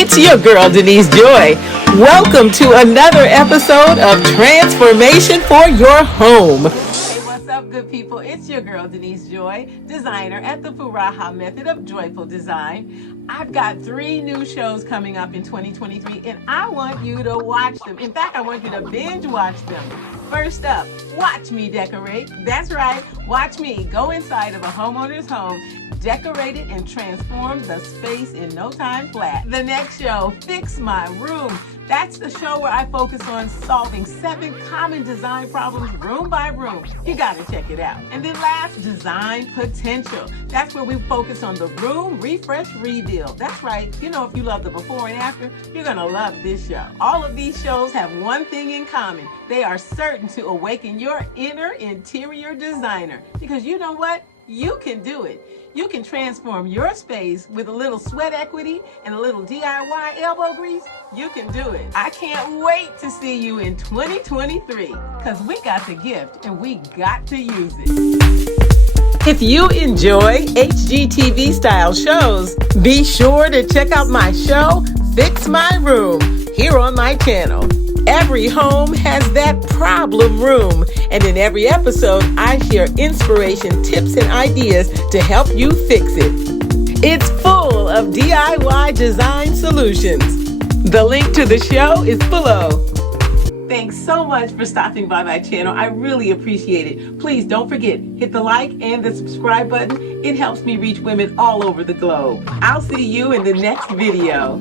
It's your girl, Denise Joy. Welcome to another episode of Transformation for Your Home. Hey, what's up, good people? It's your girl, Denise Joy, designer at the Furaha Method of Joyful Design. I've got 3 new shows coming up in 2023, and I want you to watch them. In fact, I want you to binge watch them. First up, watch me decorate. That's right, watch me go inside of a homeowner's home, decorate it, and transform the space in no time flat. The next show, Fix My Room. That's the show where I focus on solving 7 common design problems room by room. You gotta check it out. And then last, Design Potential. That's where we focus on the room refresh rebuild. That's right, you know, if you love the before and after, you're gonna love this show. All of these shows have one thing in common. They are certain to awaken your inner interior designer. Because you know what? You can do it. You can transform your space with a little sweat equity and a little DIY elbow grease. You can do it. I can't wait to see you in 2023 because we got the gift and we got to use it. If you enjoy HGTV style shows, be sure to check out my show, Fix My Room, here on my channel. Every home has that problem room, and in every episode, I share inspiration, tips, and ideas to help you fix it. It's full of DIY design solutions. The link to the show is below. Thanks so much for stopping by my channel. I really appreciate it. Please don't forget, hit the like and the subscribe button. It helps me reach women all over the globe. I'll see you in the next video.